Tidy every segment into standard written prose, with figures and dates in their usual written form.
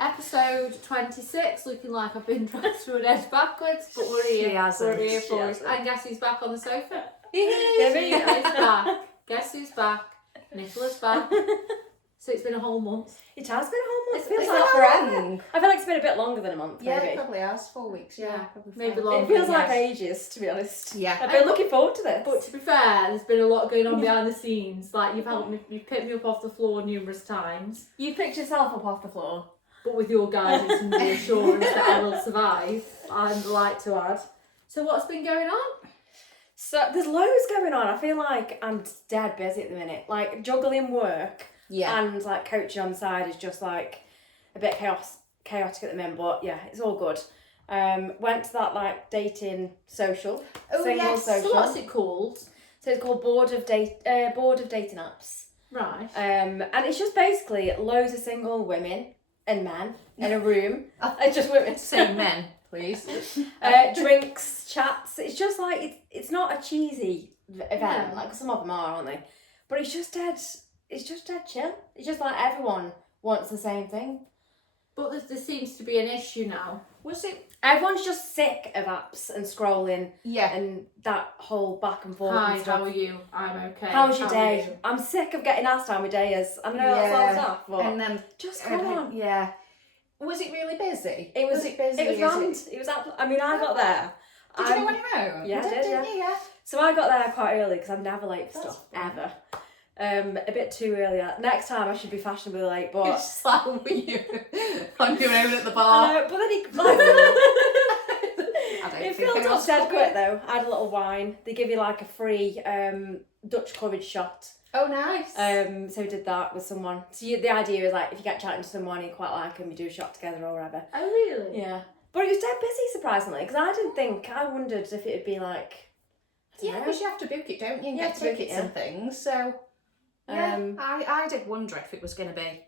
Episode 26, looking like I've been dragged through an edge backwards, but we're here. She hasn't. We're here She for it. hasn't. And guess who's back on the sofa? He is. He is back. Guess who's back? Nicola's back. So it's been a whole month. It has been a whole month. It's It feels been like a forever. I feel like it's been a bit longer than a month, Yeah, maybe. it probably has. 4 weeks. Yeah, probably maybe 5. longer. It feels like yes. ages, to be honest. Yeah. I've been looking forward to this. But to be fair, there's been a lot going on behind the scenes. Like, you've helped me, you've picked me up off the floor numerous times. You picked yourself up off the floor. But with your guidance and reassurance that I will survive, I'd like to add. So what's been going on? So there's loads going on. I feel like I'm dead busy at the minute. Like juggling work and like coaching on the side is just like a bit chaotic at the minute. But yeah, it's all good. Went to that like dating social. Oh, single yes. social. So what's it called? So it's called Board of Dating Apps. Right. And it's just basically loads of single women and men in a room. Just women. Say men, please. Drinks, chats. It's just like it's not a cheesy event. Yeah. Like some of them are, aren't they? But it's just dead. It's just dead chill. It's just like everyone wants the same thing. But there seems to be an issue now. Was it? Everyone's just sick of apps and scrolling Yeah. and that whole back and forth. Hi, and stuff. how are you? I'm okay. How's your How are day? you? I'm sick of getting asked how my day is. I know that sounds daft, but And then just come on. Yeah. Was it really busy? It was it busy? It was rammed. It was I mean, I got there. Did you go on your own? Yeah, I did, didn't you? Yeah. So I got there quite early because I'm never late for That's stuff, fine. ever. A bit too early. Next time I should be fashionably late, but... It's like were you on your own at the I bar? know, but then it filled up dead quick though. I had a little wine. They give you like a free Dutch courage shot. Oh, nice. So we did that with someone. So the idea is like if you get chatting to someone you quite like them, you do a shot together or whatever. Oh, really? Yeah. But it was dead busy surprisingly because I wondered if it'd be like... I don't know. Because you have to book it, don't you? And You get have to book tickets it, and things. So, yeah, Um, I did wonder if it was going to be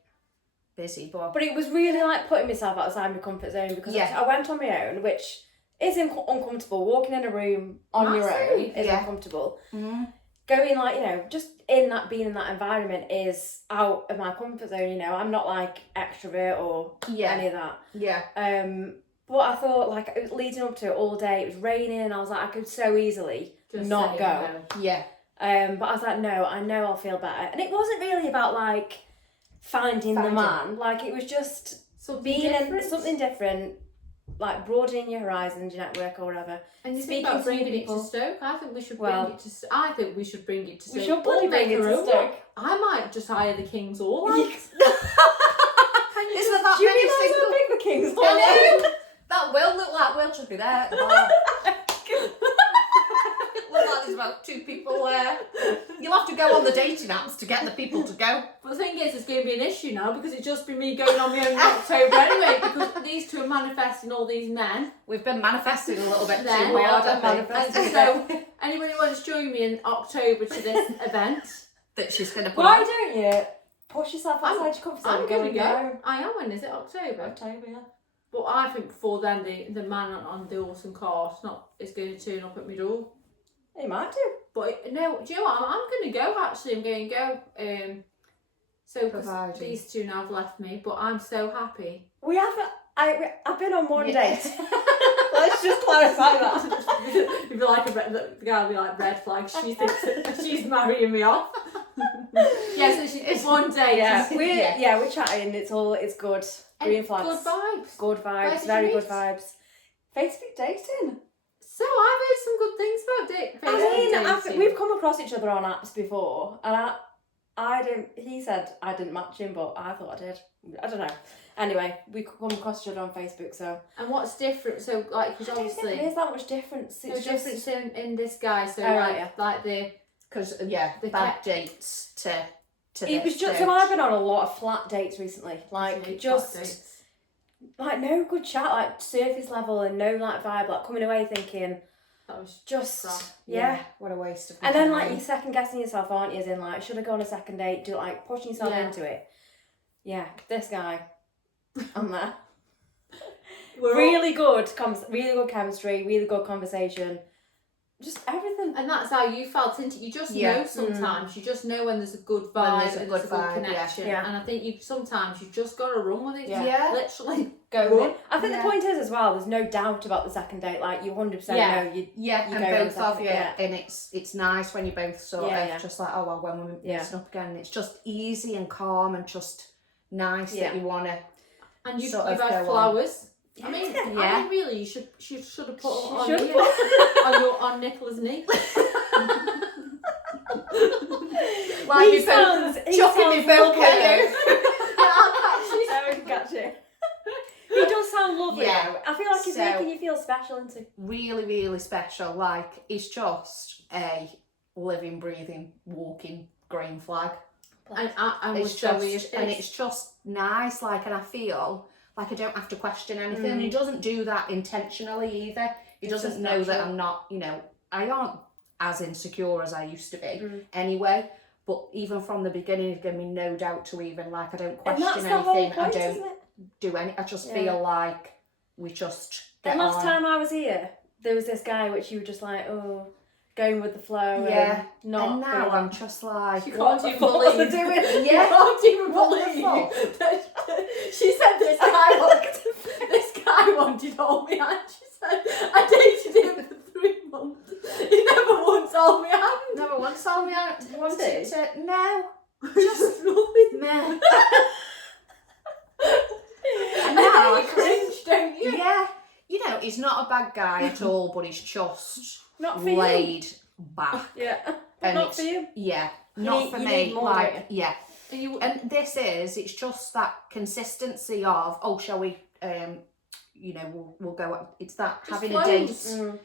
busy, but But it was really like putting myself outside my comfort zone because Yeah. I went on my own, which is uncomfortable. Walking in a room on your own Massive. is Yeah. uncomfortable. Going like, just being in that environment is out of my comfort zone, I'm not like extrovert or yeah, any of that. yeah, But I thought like it was leading up to it all day, it was raining and I was like, I could so easily Just not saying go. no. yeah. But I was like, no, I know I'll feel better. And it wasn't really about like finding the man. Like it was just Something being different. in something different, like broadening your horizons, your network or whatever. And you Speaking think about to bringing people. it to Stoke? I think we should Well- bring it to. I think we should bring it to Stoke. We should bloody Or bring make it our to own Stoke. one. I might just hire the King's All. You- Like, Isn't there that Do you many realise how single? big the King's Hall I is? know. That will look like we'll just be there at the bar. Look like there's about 2 people there. You'll have to go on the dating apps to get the people to go. but the thing is, it's going to be an issue now because it's just been me going on my own in October anyway. Because these two are manifesting all these men. We've been manifesting a little bit Then too hard, been haven't we? manifesting. And so, anybody wants to join me in October to this event, That she's going to put Why on. don't you push yourself outside your comfort zone? I'm going to go. home? I am. When is it? October. October, yeah. But I think before then, the man on the awesome car is going to turn up at my door. You might do. But no, do you know what? I'm going to go. Actually, I'm going to go. So 'cause Providing. these two now have left me, but I'm so happy. We haven't. I've been on one Yeah. date. Let's just clarify that. It'd be like the guy would be like red flag. She thinks she's marrying me off. Yeah, so it's one day. Yeah, Yeah. we're chatting. It's good. And Green flags. Good vibes. Good Where vibes. did Very you good meet? vibes. Facebook dating. So I've heard some good things about I mean, dating. we've come across each other on apps before, and I didn't. He said I didn't match him, but I thought I did. I don't know. Anyway, we come across each other on Facebook, so And what's different? So like, because I don't think obviously there's that much difference. there's It's just difference in this guy. So Oh, right, yeah. like the Because, yeah, The bad cat- dates to it was this just. stage. So I've been on a lot of flat dates recently, like flat just. dates. Like no good chat, like surface level and no like vibe, like coming away thinking That was just crap. yeah. What a waste of And then like time. you're second guessing yourself, aren't you? As in like, should I go on a second date? Do like pushing yourself Yeah. into it. Yeah, this guy, I'm there. We're all- really good chemistry, really good conversation. just everything. And that's how you felt, isn't it? You just know sometimes. You just know when there's a good vibe, When there's a and good there's a good vibe, connection. yeah. And I think sometimes you've just got to run with it. Yeah. Literally Go run. with it. I think the point is as well, there's no doubt about the second date. Like, you 100% know you. Yeah, you and go on both second of you, date, yeah. and it's nice when you both sort Yeah, of just like, oh well, when we're Yeah. mixing up again, it's just easy and calm and just nice that you want to. And you've sort of had go on. flowers. I mean, really, you should have put them on Nicola's knee. Like He sounds chucking me bouquet. I can catch it. He does sound lovely. Yeah. Though. I feel like he's making you feel special, isn't he? Really, really special. Like, he's just a living, breathing, walking green flag. And It's just nice. Like, and I feel like I don't have to question anything. And he doesn't do that intentionally either. He doesn't know that I'm not, I aren't as insecure as I used to be anyway. But even from the beginning, he's given me no doubt to even, like, I don't question and that's anything. The whole point, I don't isn't it? do any. I just feel like we just get And last on. time I was here, there was this guy which you were just like, oh, going with the flow. Yeah. And not. And now I'm just like, You what can't even the fuck are believe. they doing? You can't even What the believe that she said this guy wanted all me hand. She said I dated him for 3 months. He never once told me hand. Never once told me I wanted he? to. No. Just nothing. Meh. And now now I you cringe, don't you? Yeah. He's not a bad guy at all, but he's just Not for you. laid back. Yeah. And Not it's- for you. Yeah. Not for you me. need more, like, don't yeah. And And it's just that consistency of, oh, shall we, we'll go, it's that Just having a date flows.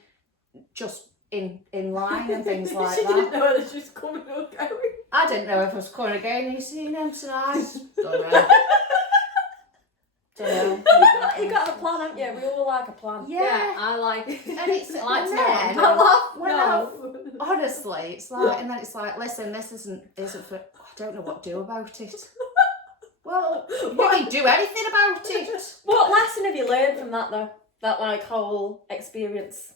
just in line and things like she didn't that. know whether she was coming or going. I didn't know if I was coming again. Are you seeing him tonight? Don't know. You got a plan, haven't you? We all like a plan. Yeah. I like. And it's I like to know and what I'm then- doing. when honestly, it's like, and then it's like, listen, this isn't for, I don't know what to do about it. Well, you can't do anything about it. What lesson have you learned from that though? That like whole experience.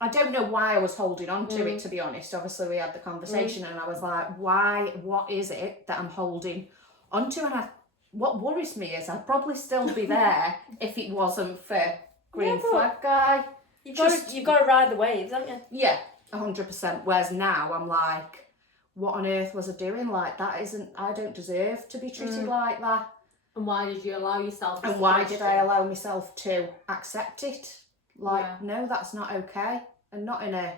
I don't know why I was holding on to it, to be honest. Obviously, we had the conversation and I was like, what is it that I'm holding onto? And what worries me is I'd probably still be there if it wasn't for green flag guy. You've got to ride the waves, haven't you? Yeah, 100%. Whereas now I'm like, what on earth was I doing? Like, I don't deserve to be treated like that. And why did you allow yourself? And why did I allow myself to accept it? Like, no, that's not okay. And not in a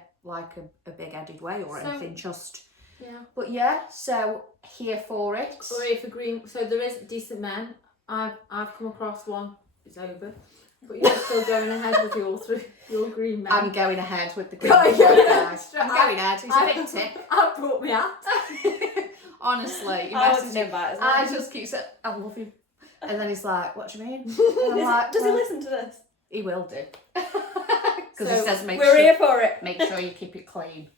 big-headed way or anything, just... Yeah. But yeah, so here for it. Hooray for green. So there is decent men. I've come across one. It's over. But you're still going ahead with your green men. I'm going ahead with the green Oh, flag yeah. guys. I'm going ahead. He's a big tick. I brought me out. Honestly, he I messages wasn't me. invited. I just keep saying, I love you. And then he's like, what do you mean? And I'm like, Does he well, listen to this? He will do. Because he says, We're here for it. make sure you keep it clean.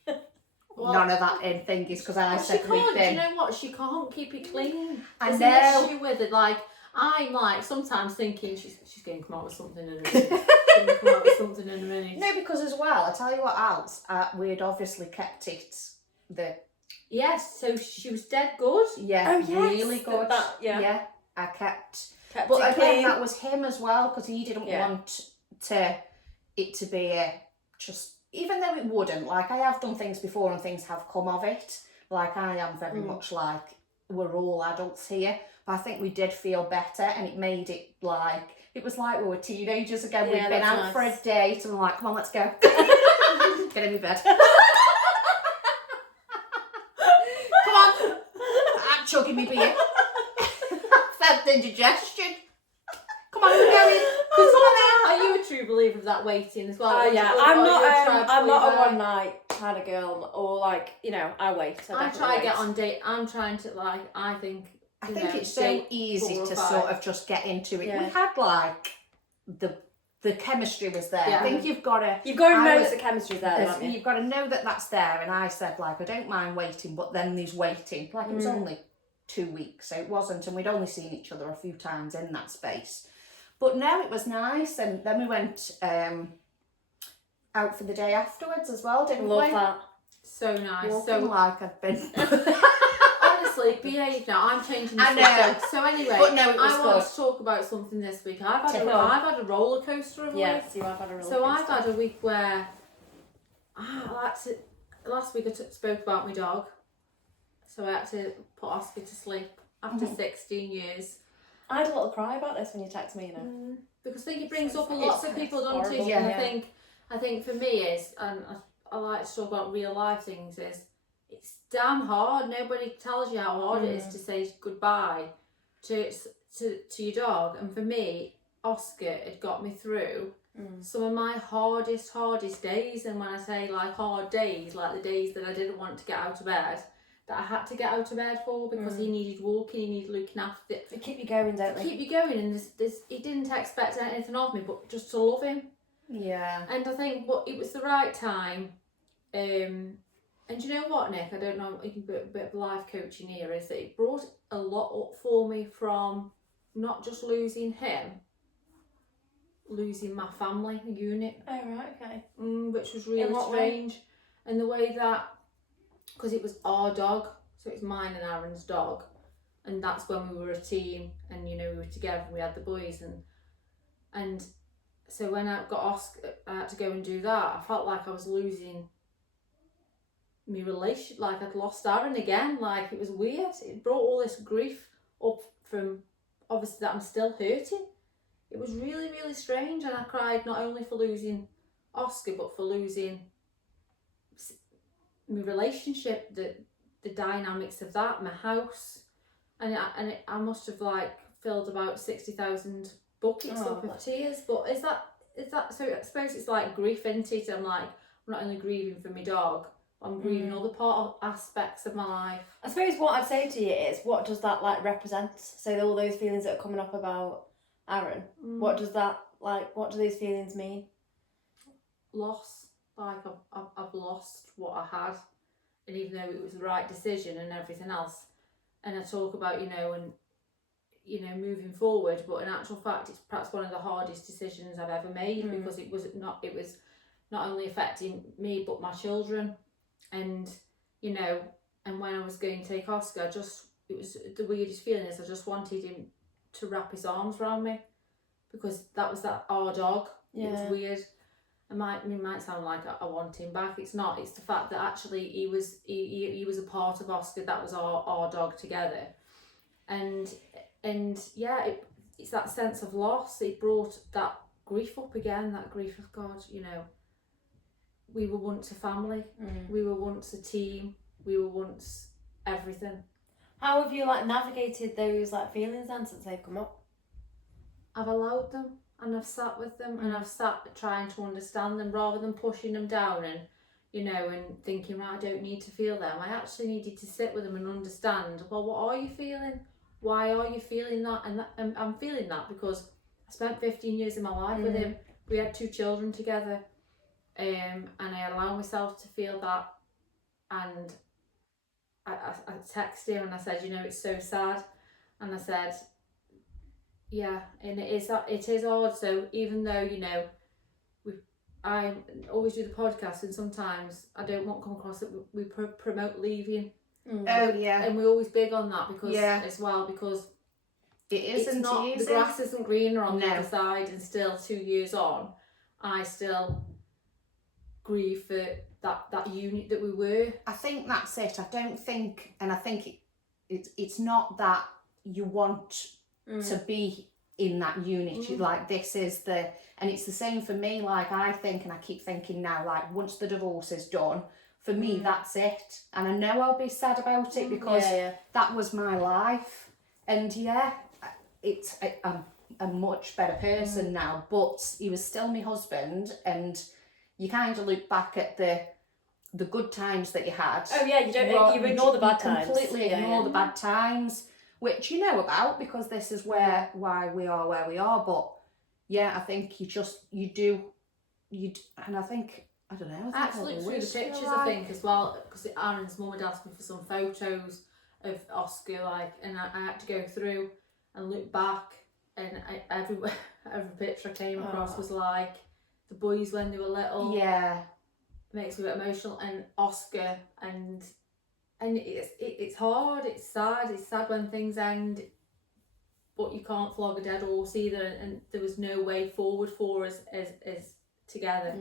Well, None of that in thingies, because I said she to me can't. Do thing. you know what? She can't keep it clean. I There's know. an issue with it. Like I'm like sometimes thinking she's going to come out with something in a minute. She's going to come out with something in a minute. No, because as well, I tell you what else, we had obviously kept it Yes, so she was dead good. yeah, Oh, yes. really good. Yeah. I kept Kept but it again, clean. that was him as well, because he didn't Yeah. want it to be just, even though it wouldn't, like I have done things before and things have come of it, like I am very much like, we're all adults here, but I think we did feel better, and it made it like, it was like we were teenagers again. Yeah, We'd been that's out nice. for a date and we're like, come on, let's go. Get in my bed. Come on. I'm chugging me beer. Felt indigestion. Come on, we're going. Are you a true believer of that waiting as well? Or Yeah, or I'm are not. you a tribal I'm not a believer? one night kind of girl, or like I wait. I'm trying to get on date. I'm trying to I think it's so easy 4 or to 5. sort of just get into it. Yeah. We had like the chemistry was there. Yeah. I think you've got to know that the chemistry's there, There's- haven't you? you've got to know that that's there. And I said, like, I don't mind waiting, but then there's waiting. Like, it was only 2 weeks, so it wasn't, and we'd only seen each other a few times in that space. But no, it was nice. And then we went out for the day afterwards as well, didn't Love we? that. So nice. Walking So like I've been. honestly, behave now. I'm changing the I know. subject. So anyway, But no, it was I want to talk about something this week. I've had a roller coaster of a week. Yes, you have had a roller So coaster. I've had a week where last week I spoke about my dog. So I had to put Oscar to sleep after 16 years. I had a little cry about this when you texted me, you know. Because I think it brings up a lot of people, don't it? Yeah. And I think for me is, and I like to talk about real life things, is it's damn hard. Nobody tells you how hard it is to say goodbye to your dog. And for me, Oscar had got me through some of my hardest days. And when I say like hard days, like the days that I didn't want to get out of bed, that I had to get out of bed for because he needed walking, he needed looking after it. They keep you going, don't they? Keep you going, and he didn't expect anything of me but just to love him. Yeah. And I think it was the right time. And you know what, Nick? I don't know, you can put a bit of life coaching here, is that it brought a lot up for me from not just losing him, losing my family unit. Oh, right, okay. Which was really strange. And the way that, because it was our dog, so it was mine and Aaron's dog, and that's when we were a team, and you know, we were together and we had the boys, and so when I got Oscar, I had to go and do that. I felt like I was losing my relationship, like I'd lost Aaron again. Like, it was weird. It brought all this grief up from, obviously, that I'm still hurting. It was really, really strange, and I cried not only for losing Oscar, but for losing my relationship, the dynamics of that, my house, and I must have like filled about 60,000 buckets up of tears. But is that so? I suppose it's like grief, isn't it? I'm not only grieving for my dog, I'm grieving other aspects of my life. I suppose what I'd say to you is, what does that like represent? So all those feelings that are coming up about Aaron, what does that like? What do those feelings mean? Loss. Like I've lost what I had, and even though it was the right decision and everything else, and I talk about moving forward, but in actual fact it's perhaps one of the hardest decisions I've ever made, because it was not only affecting me but my children, and and when I was going to take Oscar, it was the weirdest feeling is I just wanted him to wrap his arms around me, because that was our dog. It was weird. It might sound like I want him back. It's not. It's the fact that actually he was a part of Oscar. That was our dog together, and yeah, it's that sense of loss. It brought that grief up again. That grief of God. We were once a family. We were once a team. We were once everything. How have you like navigated those like feelings then since they've come up? I've allowed them. And I've sat with them, and I've sat trying to understand them rather than pushing them down and thinking, right, I don't need to feel them. I actually needed to sit with them and understand, well, what are you feeling? Why are you feeling that? And I'm feeling that because I spent 15 years of my life with him. We had 2 children together, and I allowed myself to feel that. And I texted him and I said, it's so sad. And I said, yeah, and it is hard. So even though I always do the podcast, and sometimes I don't want to come across that we promote leaving. Oh yeah, and we're always big on that because it isn't not easy. The grass isn't greener on the other side, and still 2 years on, I still grieve for that unit that we were. I think that's it. I don't think, and I think it's not that you want to be in that unit. Like, this is and it's the same for me. Like, I think, and I keep thinking now, like, once the divorce is done, for me, that's it. And I know I'll be sad about it because that was my life. And I'm a much better person now, but he was still my husband, and you kind of look back at the good times that you had. Oh yeah, you ignore the bad times. Completely ignore the bad times, which you know about because this is why we are where we are. But yeah, I think and I think, I don't know. I actually looked through the pictures, I think, as well, because Aaron's mum had asked me for some photos of Oscar, and I had to go through and look back, and every picture I came across was like the boys when they were little. Yeah. It makes me a bit emotional. And Oscar, and it's hard, it's sad when things end, but you can't flog a dead horse either, and there was no way forward for us as together.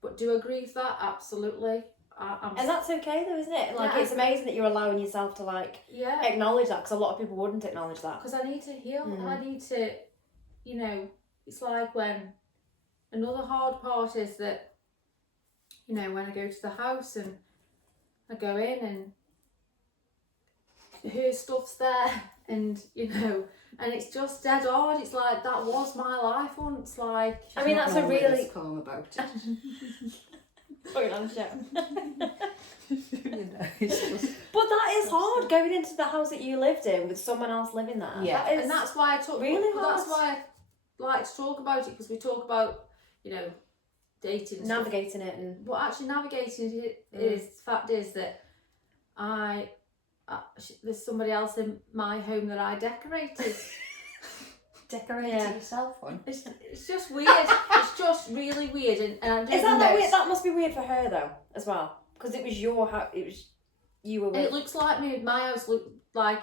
But do I agree with that? Absolutely. And that's okay though, isn't it? Like, it's amazing that you're allowing yourself to like acknowledge that, because a lot of people wouldn't acknowledge that. Because I need to heal. I need to, you know, it's like when another hard part is that, you know, when I go to the house and I go in and her stuff's there, and you know, and it's just dead hard. It's like, that was my life once. Like, I mean, that's a really calm about it. Put it on the show. You know, it's just... But that is hard, going into the house that you lived in with someone else living there. Yeah, and that's why I talk. Really hard. That's why I like to talk about it, because we talk about, you know, dating, and navigating it, and but actually navigating it is the fact is that there's somebody else in my home that I decorated. Decorating yourself on. It's just weird. It's just really weird, and I don't is know. that weird? That must be weird for her though, as well, because it was your house. It was you were. It looks like me. My house looked like,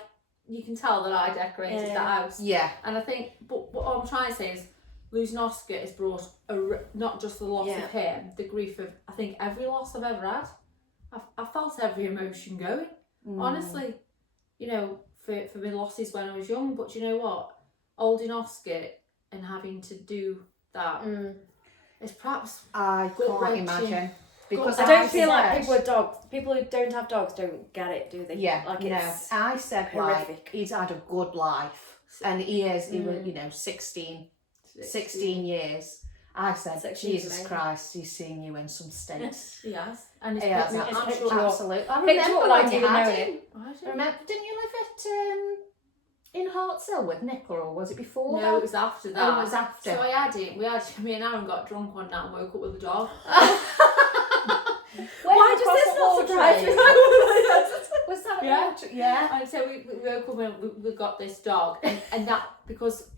you can tell that I decorated that house. Yeah. And I think, but what I'm trying to say is, losing Oscar has brought not just the loss of him, the grief of, I think, every loss I've ever had. I felt every emotion going. Honestly, you know, for my losses when I was young. But you know what? Holding Oscar and having to do that is perhaps I can't imagine. Because I don't feel like people with dogs, people who don't have dogs don't get it, do they? Yeah, like it's I said horrific. Like, he's had a good life, and he was, you know, 16 years. I said, Jesus Christ, he's seen you in some states. Yes, and he has, absolutely. I Picture remember like when you you had know him. it. Remember, didn't you live at in Hartshill with Nicola, or was it before? No, it was after that. Oh, it was after. So I had him. Me and Aaron got drunk one night and woke up with a dog. Why does this not surprise me? Was that yeah? And so we woke up and we got this dog, and that, because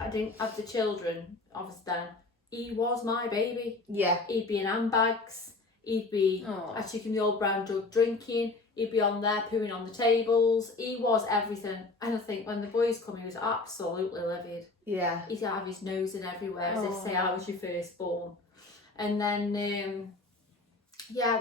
I didn't have the children, obviously then, he was my baby. Yeah. He'd be in handbags, I took him the old brown jug drinking, he'd be on there pooing on the tables, he was everything. And I think when the boys come, he was absolutely livid. Yeah. He'd have his nose in everywhere, as they say, I was your firstborn. And then,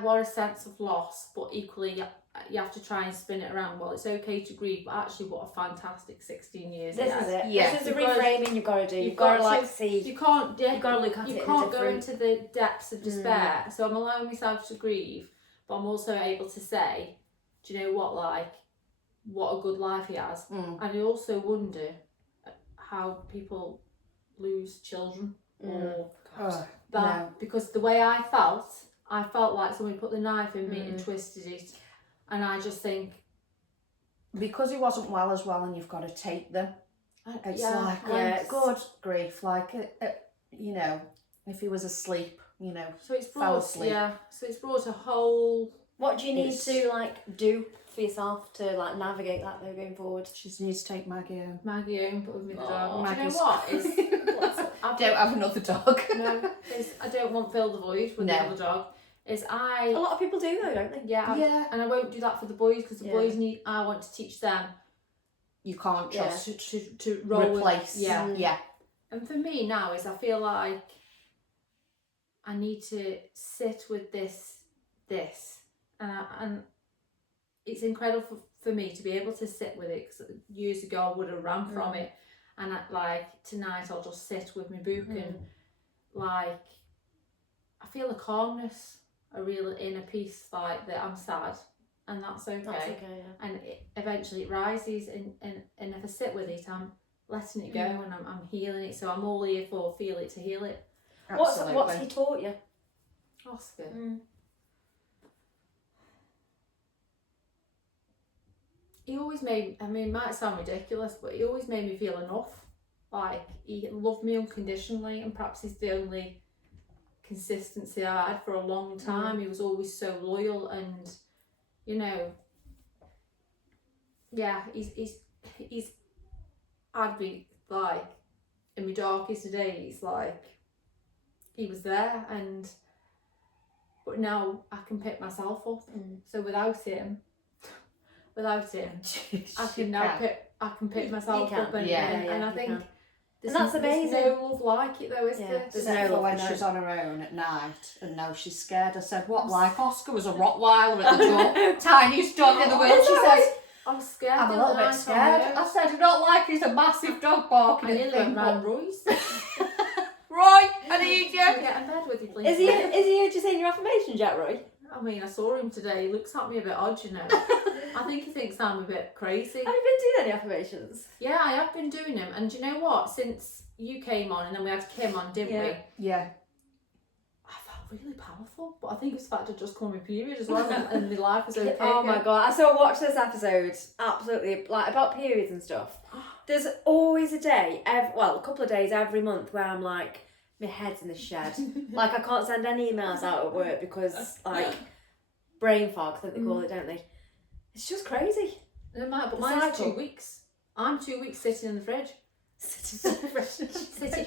what a sense of loss, but equally you have to try and spin it around. Well, it's okay to grieve, but actually what a fantastic 16 years. This is it. Yeah. This is the reframing you've got to do. You've got to like see. You can't. You've got to look at it. You can't go into the depths of despair. So I'm allowing myself to grieve, but I'm also able to say, do you know what? Like, what a good life he has. And I also wonder how people lose children or that, because the way I felt like somebody put the knife in me and twisted it. And I just think, because he wasn't well as well, and you've got to take them. It's good grief. Like, you know, if he was asleep, you know, so it's brought, fell asleep. Yeah, so it's brought a whole. What do you need to like do for yourself to like navigate that though going forward? She just needs to take Maggie home. Maggie home, put with me the dog. Maggie's... Do you know what? I don't have another dog. No, I don't want fill the void with the other dog. A lot of people do though, don't they? Yeah. And I won't do that for the boys, because the boys need. I want to teach them. You can't just to roll replace. With, yeah. And for me now is, I feel like I need to sit with this, and it's incredible for me to be able to sit with it, because years ago I would have ran from it, and tonight I'll just sit with my book and like I feel a calmness, a real inner peace, like that I'm sad, and that's okay. That's okay, yeah. And eventually it rises, and if I sit with it, I'm letting it go, and I'm healing it. So I'm all here for feel it to heal it. Absolutely. What's he taught you? Oscar. He always made, I mean, it might sound ridiculous, but he always made me feel enough. Like, he loved me unconditionally, and perhaps he's the only consistency I had for a long time. He was always so loyal, and you know, he's I'd be like, in my darkest days, like, he was there, but now I can pick myself up. So without him, I can now pick myself up, and I think. And that's amazing. There's no love like it though, is there? There's no love when she's on her own at night and now she's scared. I said, what, like Oscar was a Rottweiler at the door, tiniest dog in the world. She says, I'm scared. I'm a little bit scared. I said, I don't like he's a massive dog barking at the thing. Roy's. Roy, I need you. Can I get in bed with you, please? Is he just saying your affirmations yet, Roy? I mean, I saw him today. He looks at me a bit odd, you know. I think he thinks I'm a bit crazy. Have you been doing any affirmations? Yeah, I have been doing them. And do you know what? Since you came on and then we had Kim on, didn't we? Yeah. I felt really powerful. But I think it's the fact I'd just come my period as well and my life was okay. Oh my God. I still watch this episode, absolutely, like about periods and stuff. There's always a day, a couple of days every month where I'm like, my head's in the shed. Like I can't send any emails out at work because like brain fog, I think they call it, don't they? It's just crazy. But mine's 2 weeks. I'm 2 weeks sitting in the fridge. Sitting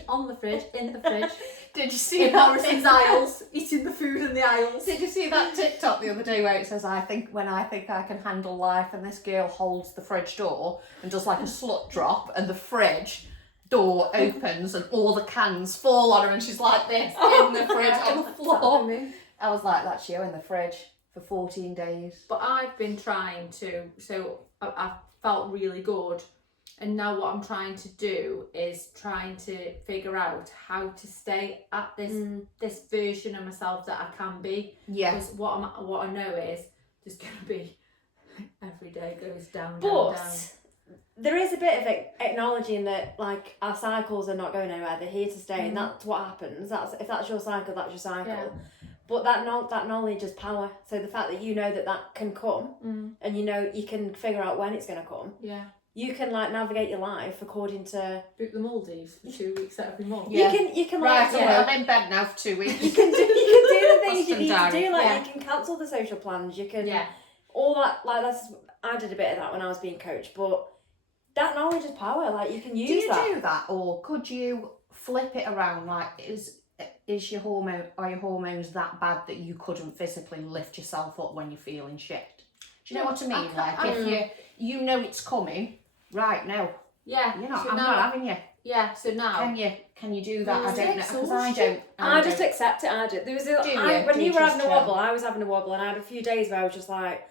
on the fridge, in the fridge. Did you see in Morrison's aisles, eating the food in the aisles. Did you see that TikTok the other day where it says, I think I can handle life, and this girl holds the fridge door and does like a slut drop, and the fridge door opens and all the cans fall on her and she's like this in the fridge on the floor. I was like, that's you in the fridge for 14 days. But I've been trying to, so I felt really good, and now what I'm trying to do is trying to figure out how to stay at this version of myself that I can be. Yeah. Because what I know is there's going to be every day goes down. There is a bit of acknowledging that like our cycles are not going anywhere, they're here to stay, and that's what happens. If that's your cycle, that's your cycle. Yeah. But that knowledge is power. So the fact that you know that can come, and you know you can figure out when it's going to come. Yeah. You can like navigate your life according to book the Maldives for 2 weeks every month. Yeah. You can right. Like, I'm in bed now for 2 weeks. You can do the things you need to do. Like you can cancel the social plans. You can all that. Like I did a bit of that when I was being coached, but that knowledge is power. Like you can use that. Do you do that, or could you flip it around? Like are your hormones that bad that you couldn't physically lift yourself up when you're feeling shit? Do you know what I mean? If you know it's coming, right now. Yeah. I'm not having you. Yeah. So now. Can you do that? I don't know, because I don't. I just accept it. I do. There was when you were having a wobble, I was having a wobble, and I had a few days where I was just like,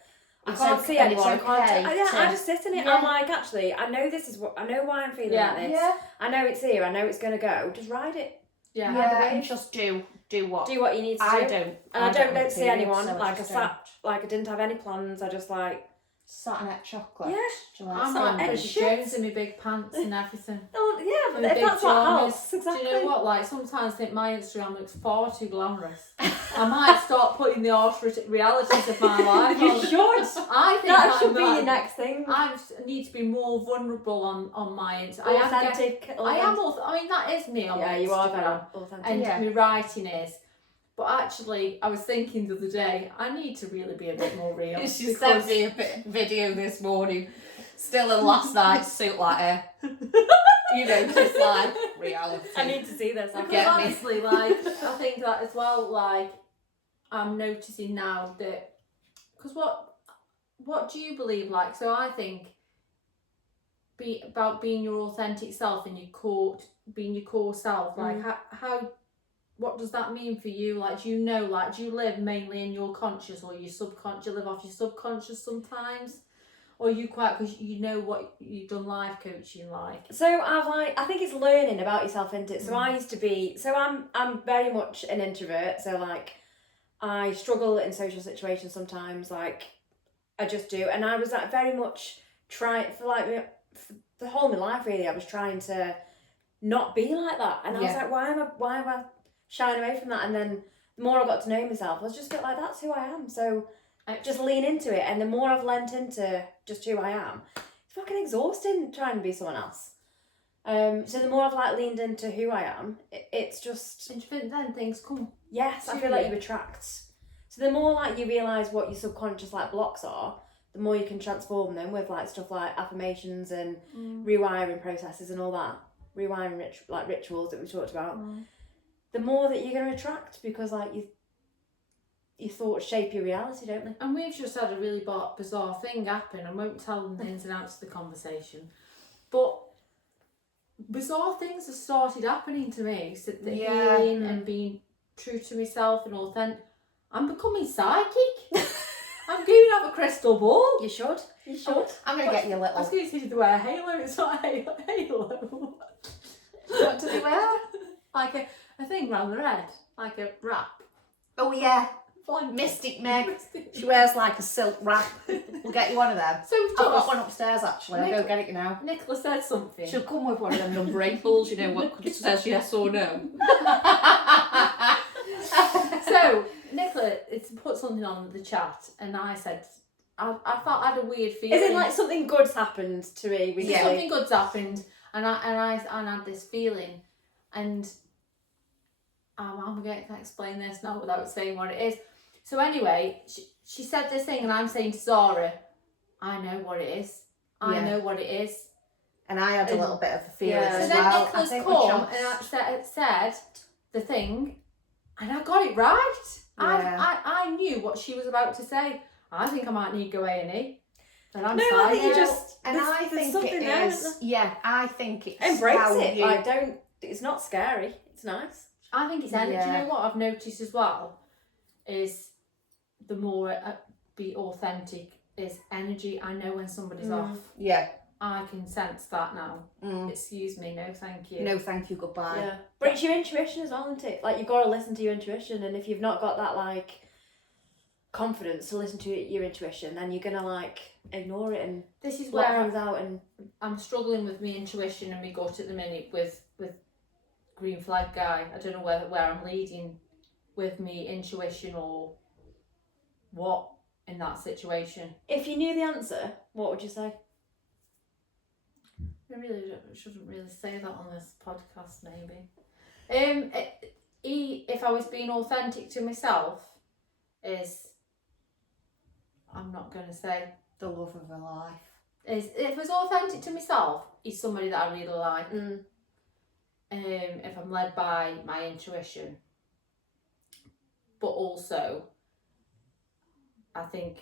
I can't see anyone. I just sit in it. I'm like, actually, I know I know why I'm feeling like this. Yeah. I know it's here. I know it's gonna go. Just ride it. Yeah. And just do what you need to do. I don't. And I don't see anyone. So like I sat, like I didn't have any plans. I just like sat and ate chocolate. Yeah. I'm on Bridget Jones in my big pants and everything. Oh yeah, but if that's what helps, exactly. Do you know what? Like sometimes I think my Instagram looks far too glamorous. I might start putting the harsh realities of my life. You should. I think that should be your next thing. I need to be more vulnerable on my Instagram. Authentic. I am. I mean, that is me on my Instagram. You are very authentic. And my writing is. But actually, I was thinking the other day, I need to really be a bit more real. She sent me a video this morning, still in last night's suit like her. Just like reality. I need to see this. Because honestly, like, I think that as well, like, I'm noticing now that, because what do you believe, like, so I think about being your authentic self and being your core self, like, how what does that mean for you? Like, do you live mainly in your conscious or your subconscious? Do you live off your subconscious sometimes? Or are you quite, because you know what you've done life coaching like? So I think it's learning about yourself, isn't it? So I used to be, I'm very much an introvert. So like, I struggle in social situations sometimes, like I just do. And I was like very much for the whole of my life really, I was trying to not be like that. And I was like, why am I shying away from that? And then the more I got to know myself, I was just like, that's who I am. So just lean into it. And the more I've lent into just who I am, it's fucking exhausting trying to be someone else. So the more I've like leaned into who I am, it's just... And then things come. Yes, I feel like you attract. So the more like you realise what your subconscious like blocks are, the more you can transform them with like stuff like affirmations and rewiring processes and all that. Rewiring rituals that we talked about. the more that you're going to attract, because like your thoughts shape your reality, don't they? And we've just had a really bizarre thing happen. I won't tell them the ins and outs of the conversation, but bizarre things have started happening to me. So the healing and being true to myself and authentic. I'm becoming psychic. I'm going to have a crystal ball. You should. You should. I'm going to get you a little... I was going to say to wear a halo. It's not a halo. What do they wear? Like a thing round the head. Like a wrap. Oh, yeah. Blanket. Mystic Meg. She wears like a silk wrap. We'll get you one of them. So I've got one upstairs, actually. I'll go get it you now. Nicola said something. She'll come with one of them number 8 balls, you know, what says yes or no. So, Nicola, it's put something on the chat, and I said, I felt I had a weird feeling. Is it like something good's happened to me recently? Yeah, something good's happened, and I had this feeling, and I'm going to explain this now without saying what it is. So anyway, she said this thing, and I'm saying to Zara, I know what it is. I know what it is. And I had a little bit of a feeling as so well. then Nicola's come and said the thing, and I got it right. Yeah. I knew what she was about to say. I think I might need to go A&E. And I'm I think you just... And I think it is... Yeah, I think it's... Embrace it. Like, don't... It's not scary. It's nice. I think it's energy. You know what I've noticed as well? Is the more be authentic is energy. I know when somebody's off. Yeah. I can sense that now. Excuse me, no thank you. No thank you, goodbye. Yeah. But it's your intuition as well, isn't it? Like, you've got to listen to your intuition, and if you've not got that, like, confidence to listen to your intuition, then you're going to, like, ignore it and this is block where things out. And I'm struggling with my intuition and my gut at the minute with green flag guy. I don't know where I'm leading with me intuition or what in that situation. If you knew the answer, what would you say? I really shouldn't really say that on this podcast, maybe. If I was being authentic to myself, is I'm not going to say the love of her life. If I was authentic to myself, he's somebody that I really like. If I'm led by my intuition, but also I think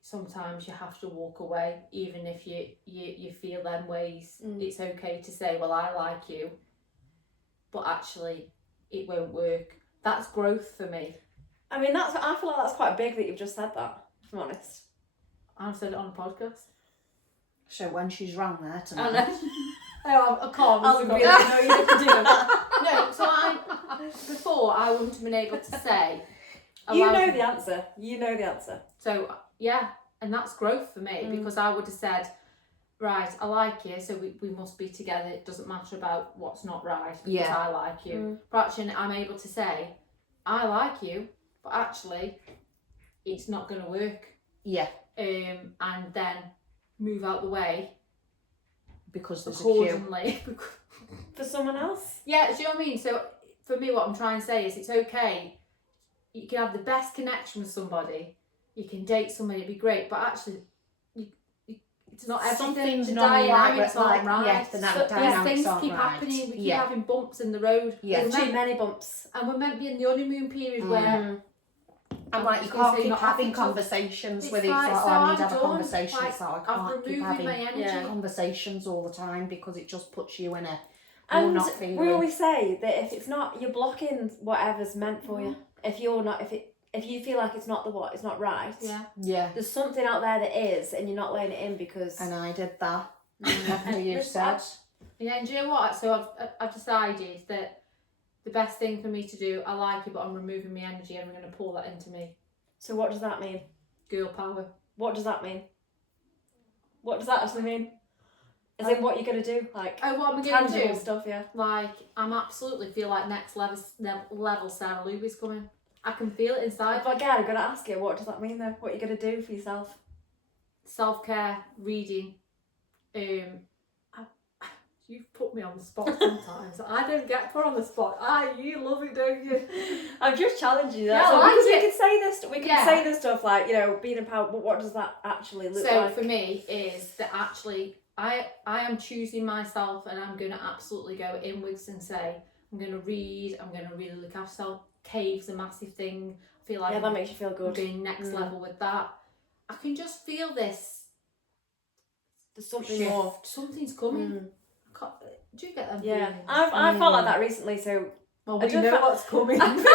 sometimes you have to walk away, even if you feel them ways. It's okay to say, well, I like you, but actually it won't work. That's growth for me. I mean, I feel like that's quite big that you've just said that, if I'm honest. I've said it on a podcast. So when she's wrong there tonight. I can't. I was really annoyed if you didn't. No, so before I wouldn't have been able to say. You know the answer. You know the answer. So, yeah, and that's growth for me, because I would have said, right, I like you, so we must be together. It doesn't matter about what's not right, because I like you. But actually, I'm able to say, I like you, but actually, it's not going to work. Yeah. And then move out the way. Because there's accordingly. a queue. For someone else? Yeah, do you know what I mean? So, for me, what I'm trying to say is it's okay. You can have the best connection with somebody. You can date somebody, it'd be great, but actually, it's not everything. Something's the not dynamics right. aren't right. Yes, the dynamics things aren't keep right. happening. We keep having bumps in the road. Yeah. There's too many bumps. And we're meant to be in the honeymoon period where... I'm like, you can't keep having conversations with each other. So I need to I'm have a done. conversation. Like, so I I've can't keep removed my having energy. conversations all the time, because it just puts you in a... And not feeling. we always say that if it's not, you're blocking whatever's meant for you. If you're not, if you feel like it's not it's not right. Yeah. There's something out there that is, and you're not letting it in because. And I did that. After you said. Yeah, and do you know what? So I've decided that the best thing for me to do, I like it, but I'm removing my energy and I'm going to pour that into me. So what does that mean? Girl power. What does that mean? What does that actually mean? As in what you're going to do? Like, what am I going to do? Stuff, yeah. Like, I'm absolutely feel like next level Sarah Lou's coming. I can feel it inside. But again, I'm going to ask you, what does that mean though? What are you going to do for yourself? Self-care, reading. You've put me on the spot sometimes. I don't get put on the spot. You love it, don't you? I'm just challenging you. That. Yeah, so like because it. we can say this. We can say this stuff like, you know, being empowered. But what does that actually look like? So for me, is that actually I am choosing myself, and I'm going to absolutely go inwards and say, I'm going to read, I'm going to really look after myself. Cave's a massive thing. I feel like that makes you feel good. I'm going next level with that. I can just feel this. There's something shift. more. Something's coming. Do you get them? Yeah, feelings? I felt like that recently. So well, we know what's coming. If anyone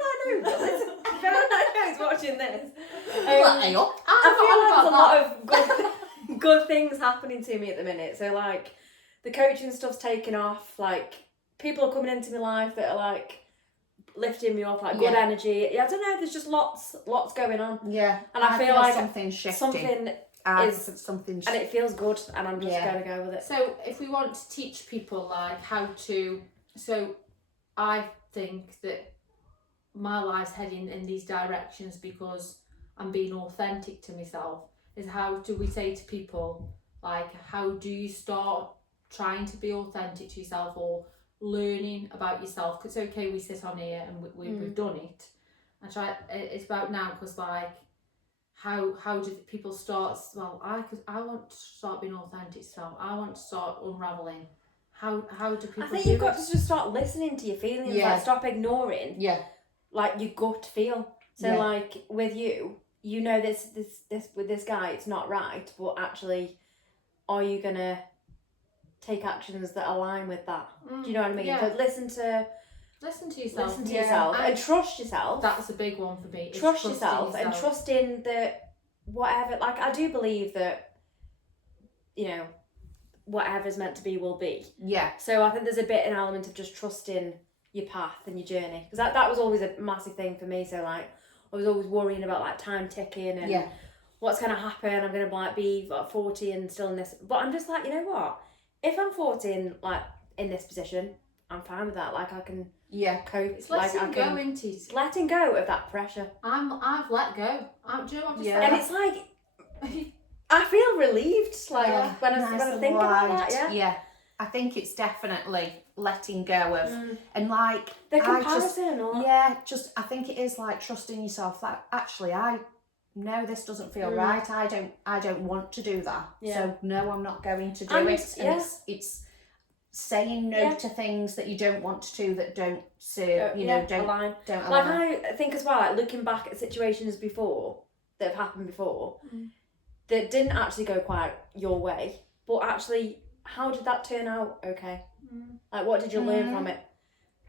I know is watching this, I feel like there's a lot of good things happening to me at the minute. So like the coaching stuff's taken off. Like people are coming into my life that are like lifting me up, like good energy. Yeah, I don't know. There's just lots going on. Yeah, and I feel like something's shifting. Something's and it feels good, and I'm just going to go with it. So if we want to teach people like how to, so I think that my life's heading in these directions because I'm being authentic to myself. Is how do we say to people like, how do you start trying to be authentic to yourself or learning about yourself? Because it's okay, we sit on here and we've done it. It's about now, because like how do people start? Well, I want to start being authentic to self. I want to start unraveling. How do people? I think you've got to just start listening to your feelings. Like stop ignoring. Like your gut feel. So like with you, you know this with this guy, it's not right. But actually, are you gonna take actions that align with that? Do you know what I mean? Yeah. But listen to yourself. Listen to yourself and trust yourself. That's a big one for me. Trust yourself and trust in that whatever. Like I do believe that, you know, whatever's meant to be will be. Yeah. So I think there's an element of just trusting your path and your journey, because that was always a massive thing for me. So like I was always worrying about like time ticking and what's going to happen. I'm going to like be 40 and still in this, but I'm just like, you know what? If I'm 40 and like in this position, I'm fine with that. Like I can cope. It's letting go, isn't it? Letting go of that pressure. I've let go. Do you know what I'm saying? And it's like I feel relieved. Like when I think about that. Yeah. I think it's definitely letting go of and like the comparison and all. Yeah, just I think it is like trusting yourself. Like actually, I know this doesn't feel right. I don't want to do that. So no, I'm not going to do it. And it's saying no to things that you don't want to, that don't serve, don't align. Like I think as well, like looking back at situations before that have happened before that didn't actually go quite your way, but actually, how did that turn out? Okay, like what did you learn from it?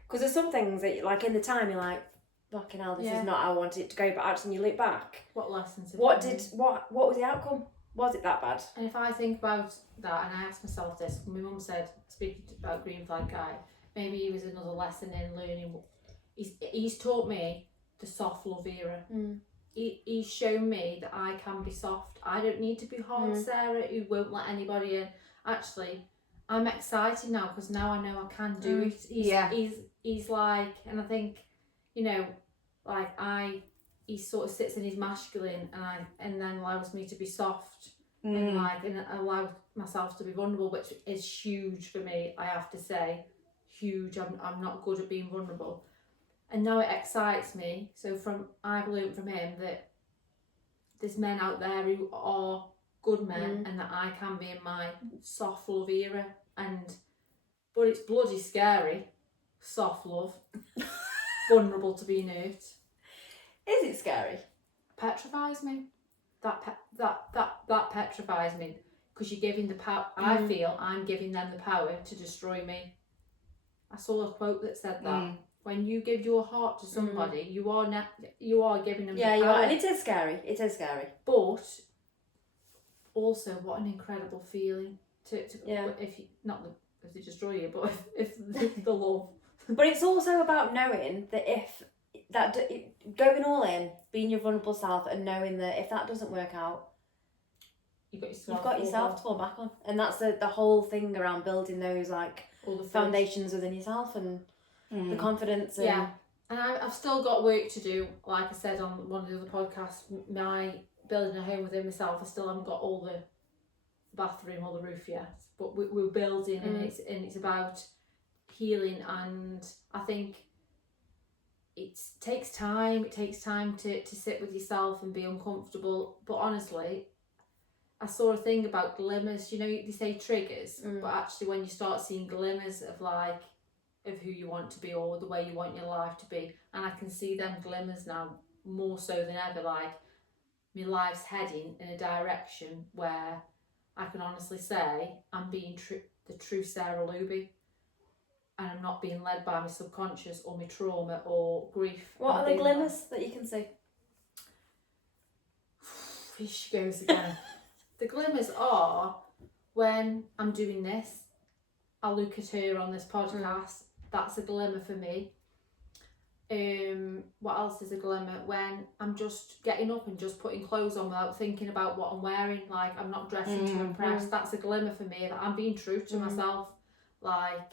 Because there's some things that like in the time you're like, fucking hell, this is not how I wanted it to go. But actually, when you look back, what lessons? What was the outcome? Was it that bad? And if I think about that, and I ask myself this, my mum said, speaking about Green Flag Guy, maybe he was another lesson in learning. He's taught me the soft love era. He's shown me that I can be soft. I don't need to be hard Sarah who won't let anybody in. Actually, I'm excited now because now I know I can do it. He's like, and I think, like he sort of sits in his masculine and then allows me to be soft and allow myself to be vulnerable, which is huge for me, I have to say. Huge. I'm not good at being vulnerable. And now it excites me. So I've learned from him that there's men out there who are good men and that I can be in my soft love era. But it's bloody scary. Soft love. Vulnerable to being hurt. Is it scary? Petrifies me. That petrifies me, because you're giving the power. I feel I'm giving them the power to destroy me. I saw a quote that said that when you give your heart to somebody, you are giving them the power. You are, and it is scary. It is scary. But also, what an incredible feeling to if they destroy you, but if the love. But it's also about knowing that going all in, being your vulnerable self, and knowing that if that doesn't work out, you've got yourself to fall back on. And that's the whole thing around building those like all the foundations within yourself and the confidence. And I've still got work to do. Like I said on one of the other podcasts, my building a home within myself, I still haven't got all the bathroom or the roof yet. But we're building, and it's about healing. And I think it takes time. It takes time to sit with yourself and be uncomfortable. But honestly, I saw a thing about glimmers. You know, they say triggers, but actually when you start seeing glimmers of like, of who you want to be or the way you want your life to be, and I can see them glimmers now more so than ever. Like, my life's heading in a direction where I can honestly say I'm being the true Sarah Luby, and I'm not being led by my subconscious or my trauma or grief. What are the glimmers that you can see? Here she goes again. The glimmers are when I'm doing this. I look at her on this podcast. That's a glimmer for me. What else is a glimmer? When I'm just getting up and just putting clothes on without thinking about what I'm wearing. Like, I'm not dressing to impress. That's a glimmer for me. That I'm being true to myself. Like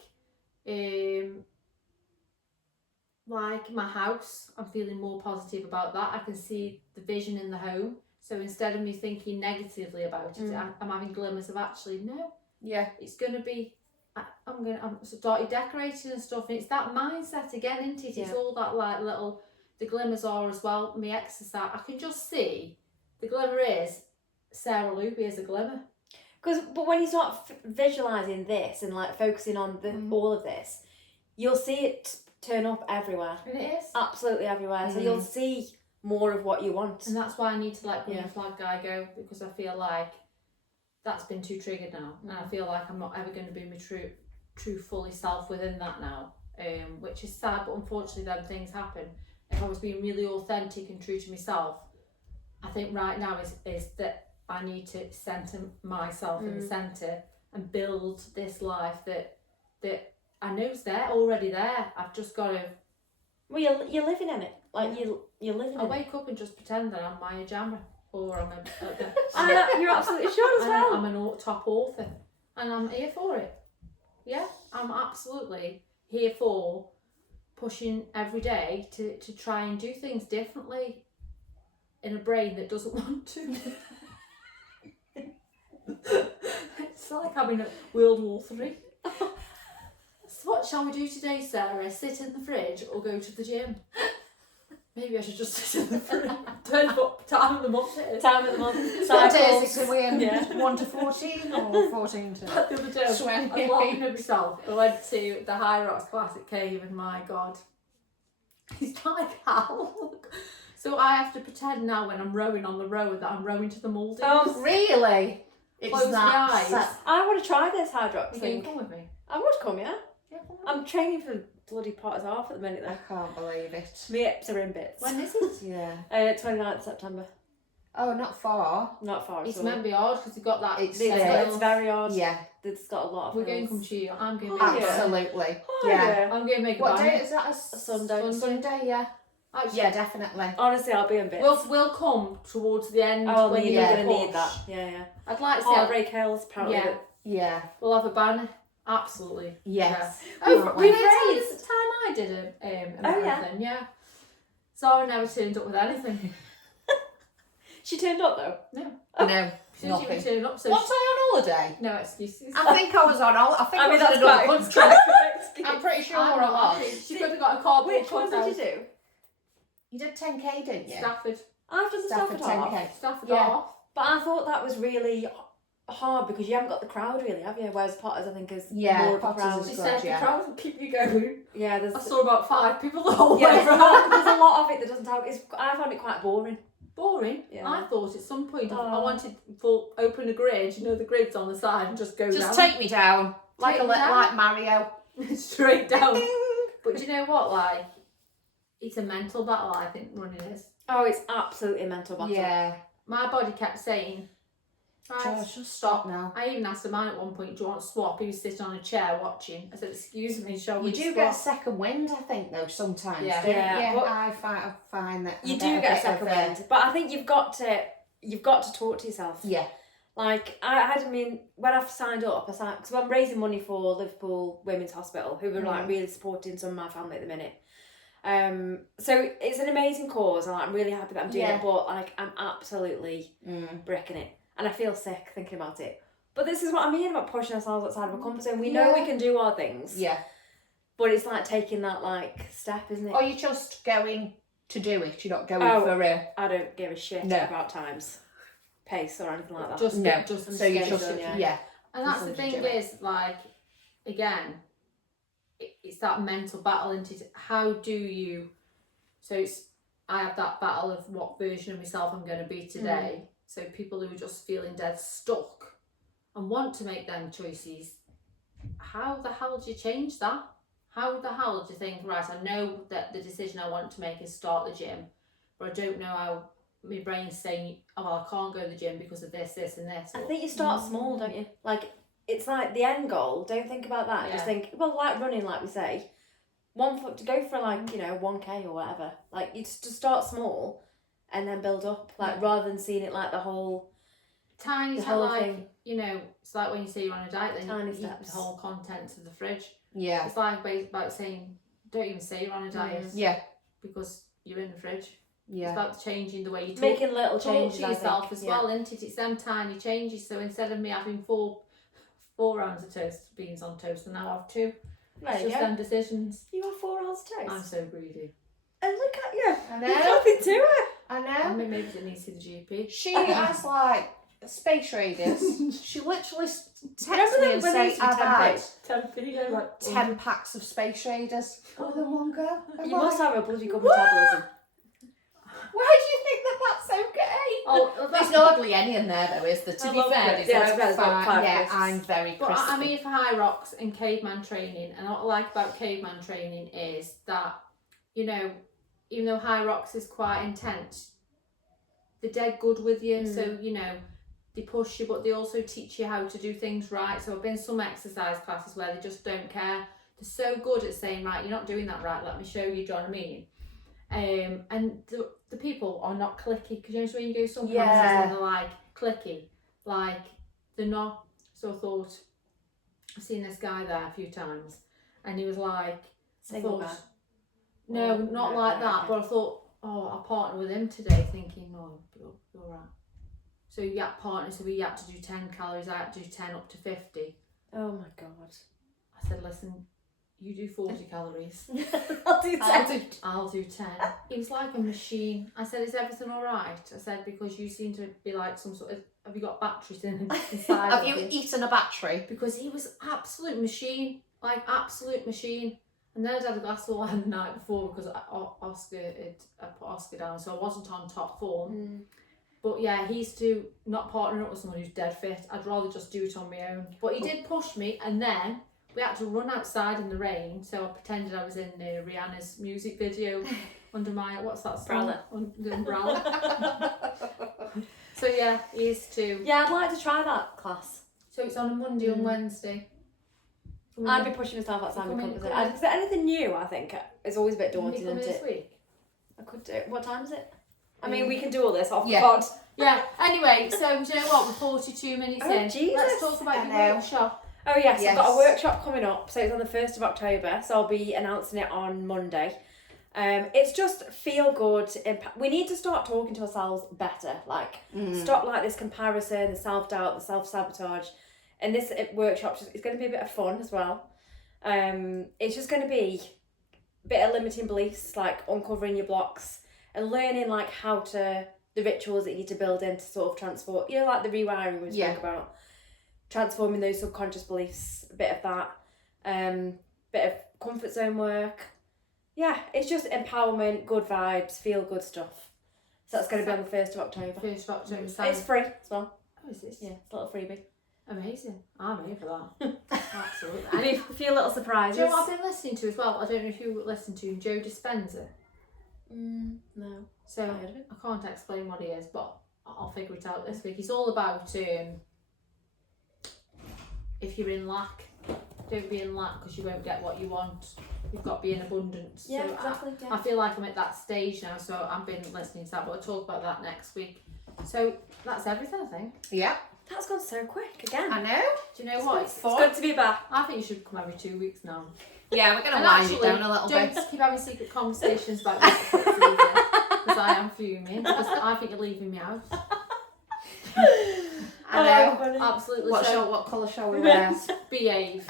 my house, I'm feeling more positive about that. I can see the vision in the home. So instead of me thinking negatively about it, I'm having glimmers of actually, no. Yeah. It's going to be, I'm started decorating and stuff. And it's that mindset again, isn't it? It's all that like little, the glimmers are as well. My exercise, I can just see, the glimmer is Sarah Luby as a glimmer. But when you start visualising this and like focusing on all of this, you'll see it turn up everywhere. And it is. Absolutely everywhere. So you'll see more of what you want. And that's why I need to let green flag guy go, because I feel like that's been too triggered now. And I feel like I'm not ever going to be my true fully self within that now. Which is sad, but unfortunately them things happen. If I was being really authentic and true to myself, I think right now is that I need to centre myself in the centre and build this life that I know's already there. I've just got to. Well, you're living in it. Like you're living. I wake up and just pretend that I'm Maya Jama, or I'm you're absolutely sure as well. I'm an top author, and I'm here for it. Yeah, I'm absolutely here for pushing every day to try and do things differently in a brain that doesn't want to. It's like having a World War III. So what shall we do today, Sarah? Sit in the fridge or go to the gym? Maybe I should just sit in the fridge. Depends what time of the month it is. Time of the month. What days is it? We're 1 to 14 or 14 to The other day, I was laughing at myself. I went to the High Rocks Classic Cave and my God, it's like hell. So I have to pretend now when I'm rowing on the rower that I'm rowing to the Maldives. Oh, really? Close my eyes. I want to try this hard rock You thing. can come with me. I would come, yeah. Yeah, come on. I'm training for bloody Potter's Half at the minute I though. can't believe it. My hips are in bits. When is it? Yeah. 29th September. Oh, not far. Not far It's at all. meant to be hard because you've got that. It's It's very odd. Yeah. It's got a lot of We're going to hills. come to you. I'm going to Oh, make yeah. Absolutely. Oh, Yeah. I'm going to make a What banner. day is that? A Sunday. Sunday, yeah. Actually, Yeah, definitely. Honestly, I'll be in bits. We'll come towards the end when you're you're going to push. need that. Yeah. I'd like to say Heartbreak Hills, apparently. Yeah. Yeah. we'll have a banner. Absolutely. Yes. Yeah. Oh, Can't we wait. raised the time I did a marathon. Yeah. Zara never turned up with anything. She turned up though. No. No, She didn't even nothing. turn up. So Was I on holiday? no excuses. I think I was on holiday. I think I was in that's another quite country. I'm pretty sure I'm I not was. happy. She could have got a cardboard Which one cutout. did you do? You did 10k, didn't you? Stafford. After the Stafford Stafford Half. 10k. Stafford Yeah. half. But I thought that was really hard because you haven't got the crowd really, have you? Whereas Potters, I think, is Yeah, more of a Potters crowd. is She good, said yeah. the crowd will keep you going. Yeah, I there's saw about 5 people the whole way there's round. a lot of it that doesn't have. I found it quite boring. Boring. Yeah. I thought at some point I Oh. wanted to open a grid, you know, the grids on the side and just go Just down. take me down. Like Take me down. like Mario. Straight down. But do you know what? Like, it's a mental battle, I think, running is. Oh, it's absolutely a mental battle. Yeah. My body kept saying, right, George, just stop now. I even asked a man at one point, do you want to swap? He was sitting on a chair watching. I said, excuse me, shall we You do swap? get a second wind, I think, though, sometimes. Yeah. don't you? Yeah, but I find that You I do get a bit second of, wind, but I think you've got to talk to yourself. Yeah. Like I mean, when I've signed up, because I'm raising money for Liverpool Women's Hospital, who are like really supporting some of my family at the minute. So it's an amazing cause, and I'm really happy that I'm doing it. But like, I'm absolutely bricking it, and I feel sick thinking about it. But this is what I mean about pushing ourselves outside of our comfort zone. We know we can do our things. Yeah. But it's like taking that like step, isn't it? Or you're just going to do it. You're not going for a... I don't give a shit No. about times. pace or anything like that. Just so you just yeah. And that's the thing is, like, again, it's that mental battle, isn't it? How do you? So I have that battle of what version of myself I'm going to be today. So people who are just feeling dead stuck and want to make them choices, how the hell do you change that? How the hell do you think, right, I know that the decision I want to make is start the gym, but I don't know how my brain's saying, oh, well, I can't go to the gym because of this, this and this. I think you start small, don't you? Like, it's like the end goal. Don't think about that. Just think, well, like running, like we say, 1 foot to go for like, 1K or whatever. Like, you just start small and then build up, like, rather than seeing it like the whole tiny, the whole like, thing. It's like when you say you're on a diet, then Tiny you eat steps. the whole contents of the fridge. Yeah. It's like about saying, don't even say you're on a diet. Yeah. Because you're in the fridge. Yeah. It's about changing the way you talk. Making little changes to yourself as well, yeah. isn't it? It's them tiny changes. So instead of me having four rounds of toast, beans on toast, and now I have 2. There It's you just go. them decisions. You have 4 hours toast. I'm so greedy. And look at you. I know. You've nothing to it. I know. I mean, maybe it needs to see the GP. She has like space raiders. She literally texts me and when they says, I've had 10 10 packs of space raiders all in one go. I'm You like, must have a bloody good metabolism. why do you think that that's okay? Oh, There's no hardly any in there though, is there? To I be love fair, crisps. there's Yeah, like there's about 5 yeah, crisps. I'm very But crispy. I mean, for high rocks and caveman training, and what I like about caveman training is that, even though high rocks is quite intense, they're dead good with you. So, they push you, but they also teach you how to do things right. So I've been in some exercise classes where they just don't care. They're so good at saying, right, you're not doing that right, let me show you, do you know what I mean? And the people are not clicky, because when you go to some classes and they're like clicky, like they're not. So I thought, I've seen this guy there a few times, and he was like, Single man. No, not like that, but I thought, I'll partner with him today, thinking, no, you're right. So you had partners, so we had to do 10 calories, I had to do 10 up to 50. Oh my god. I said, listen, you do 40 calories. I'll do 10. I'll do 10. He was like a machine. I said, is everything all right? I said, because you seem to be like some sort of, have you got batteries inside? Have you eaten a battery? Because he was absolute machine, like absolute machine. And then I'd had a glass of wine the night before because I put Oscar down, so I wasn't on top form. But yeah, he used to not partner up with someone who's dead fit. I'd rather just do it on my own. But he did push me, and then we had to run outside in the rain, so I pretended I was in Rihanna's music video under my, what's that song? Umbrella. Under the umbrella. So yeah, he used to. Yeah, I'd like to try that class. So it's on a Monday and Wednesday. I'd be pushing myself outside my comfort zone. Is there anything new? I think it's always a bit daunting, isn't this it? week? I could do. What time is it? I mean, we can do all this off Yeah. pod. Yeah. Anyway, so do you know what? We're 42 minutes in. Jesus. Let's talk about your workshop. Oh yes, Yes. I've got a workshop coming up. So it's on the 1st of October. So I'll be announcing it on Monday. It's just feel good. We need to start talking to ourselves better. Like stop like this comparison, the self doubt, the self sabotage. And this workshop is going to be a bit of fun as well. It's just going to be a bit of limiting beliefs, like uncovering your blocks and learning like how to, the rituals that you need to build in to sort of transform, like the rewiring we spoke about, transforming those subconscious beliefs, a bit of that, bit of comfort zone work. Yeah, it's just empowerment, good vibes, feel good stuff. So that's going to be on the 1st of October. 1st of October. It's free as well. Oh, is this? Yeah, it's a little freebie. Amazing. I'm here for that. Absolutely. And a few little surprises. Do you know what I've been listening to as well? I don't know if you listen to Joe Dispenza. No. So I can't explain what he is, but I'll figure it out this week. He's all about if you're in lack, don't be in lack because you won't get what you want. You've got to be in abundance. Yeah, so exactly. I feel like I'm at that stage now, so I've been listening to that, but I'll talk about that next week. So that's everything, I think. Yeah. That's gone so quick again. I know. Do you know what? It's good to be back. I think you should come every 2 weeks now. Yeah, we're going to And wind it actually, down a little bit. don't keep having secret conversations about Netflix either, because I am fuming, because I think you're leaving me out. I know. funny. Absolutely. What colour shall we wear? Behave.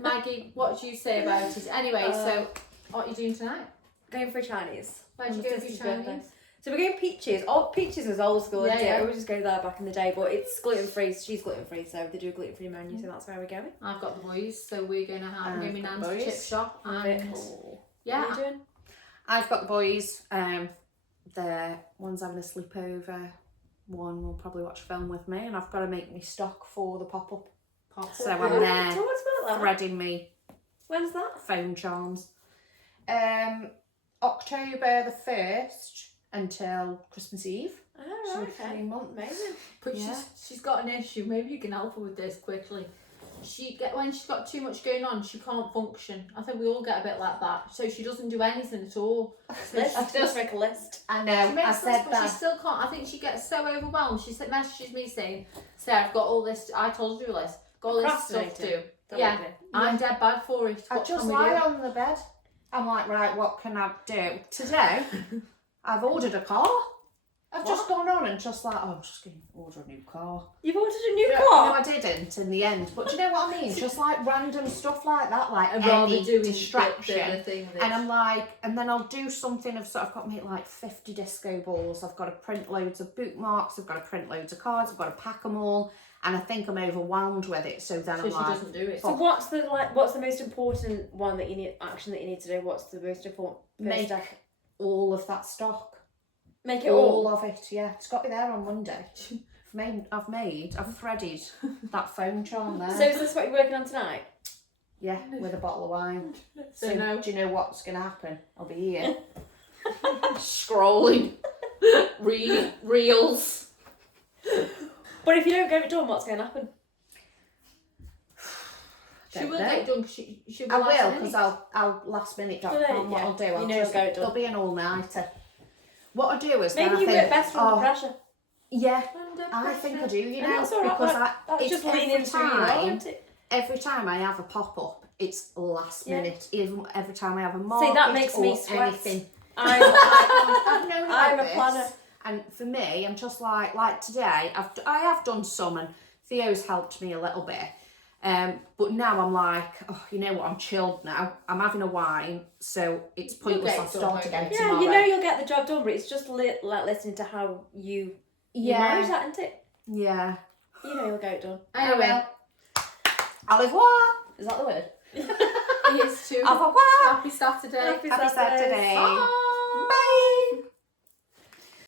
Maggie, what do you say about it? Anyway, so what are you doing tonight? Going for Chinese. Where'd you On go the for 50th Chinese? birthday. So we're going peaches. Oh, peaches is old school, isn't Yeah. it? We just go there back in the day, but it's gluten free. She's gluten free, so they do a gluten free menu. So that's where we're going. I've got the boys, so we're going to have I've maybe got Nan's boys. chip shop. And Cool. yeah, What are you doing? I've got the boys. The one's having a sleepover. One will probably watch a film with me, and I've got to make me stock for the pop-up. So I'm Talk there about that. threading me When's that? phone charms. October the 1st until Christmas Eve. Oh, So right, 3 okay. months. Amazing. but Yeah. she's got an issue. Maybe you can help her with this quickly. When she's got too much going on, she can't function. I think we all get a bit like that. So she doesn't do anything at all. Let's just make a list. I know, She makes I sense, said but she that. still can't. I think she gets so overwhelmed. She messages me saying, "Sarah, I've got all this. I told you this. Got all this stuff to do." Don't Yeah, we do? I'm dead bad for it. I What just can we lie do? on the bed. I'm like, right, what can I do? Today, I've ordered a car. I've just gone on and just like, oh, I'm just going to order a new car. You've ordered a new No, car? I didn't in the end. But do you know what I mean? Just like random stuff like that, like I'd rather any do distraction. the thing that And I'm like, and then I'll do something of sort of, I've got to make like 50 disco balls. I've got to print loads of bookmarks. I've got to print loads of cards. I've got to pack them all. And I think I'm overwhelmed with it. So then so I'm she like, doesn't do it. So what's the most important one that you need action that you need to do? What's the most important make step? all of that stock. Make it All all. of it, yeah. It's got to be there on Monday. I've threaded that phone charm there. So is this what you're working on tonight? Yeah, with a bottle of wine. So no. Do you know what's going to happen? I'll be here. Scrolling. Reels. But if you don't get it done, what's going to happen? She will Don't get know. it done. She I will will, last because minute. I'll lastminute.com. Yeah. What I'll do, You I'll know just, you'll get it done. there'll be an all-nighter. What I do is Maybe then you I think, work best under pressure. yeah, Under I think I pressure. do, you And know, that's all right. because That's it's just leaning every into you, time, isn't it? every time I have a pop-up, it's last Yeah. minute. Even every time I have a market that makes me or sweat. anything. I'm known about I'm a this. planner. And for me, I'm just like today, I have done some, and Theo's helped me a little bit. But now I'm like, oh, you know what? I'm chilled now. I'm having a wine, so it's pointless. get I'll it done, start won't again you? Yeah, tomorrow. you know you'll get the job done, but it's just like listening to how you manage that, isn't it? Yeah. You know you'll get it done. Anyway, Au revoir. Is that the word? here's to Au revoir. happy Saturday. Happy Happy Saturdays. Saturday. Bye. Bye.